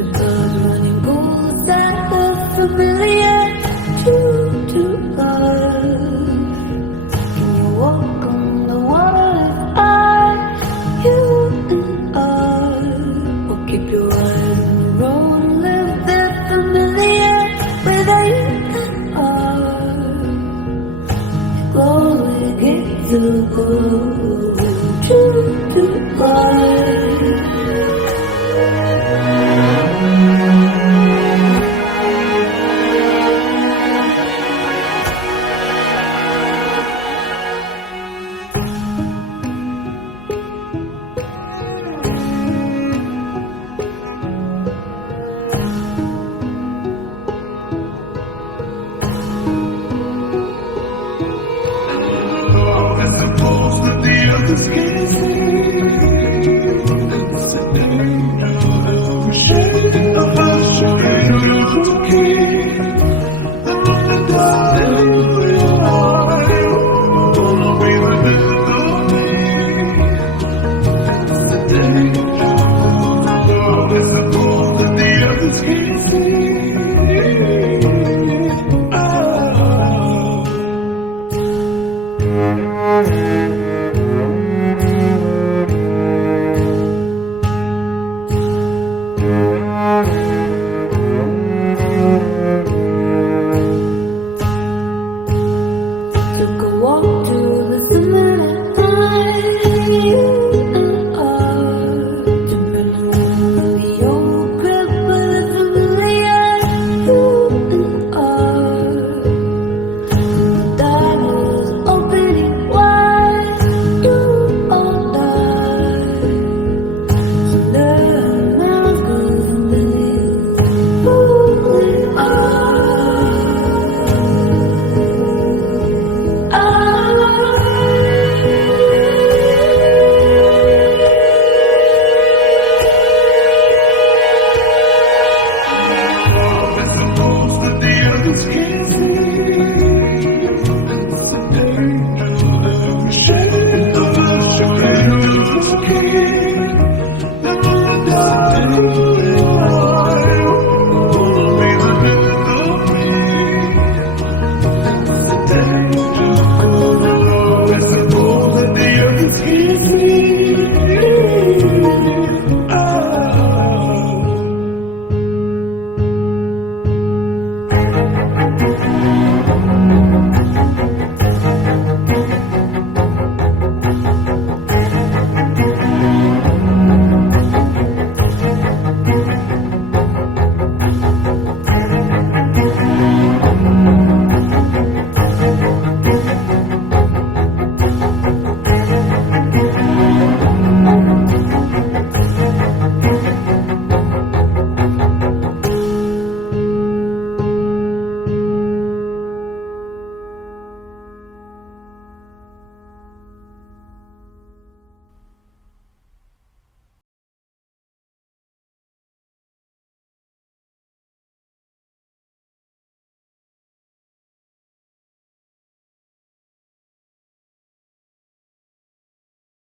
of blood running pools that look familiar to us. Can you walk on the water if you and I will keep your eyes on the road and live there familiar with you and I. Slowly get to go to life. As opposed to the other skin.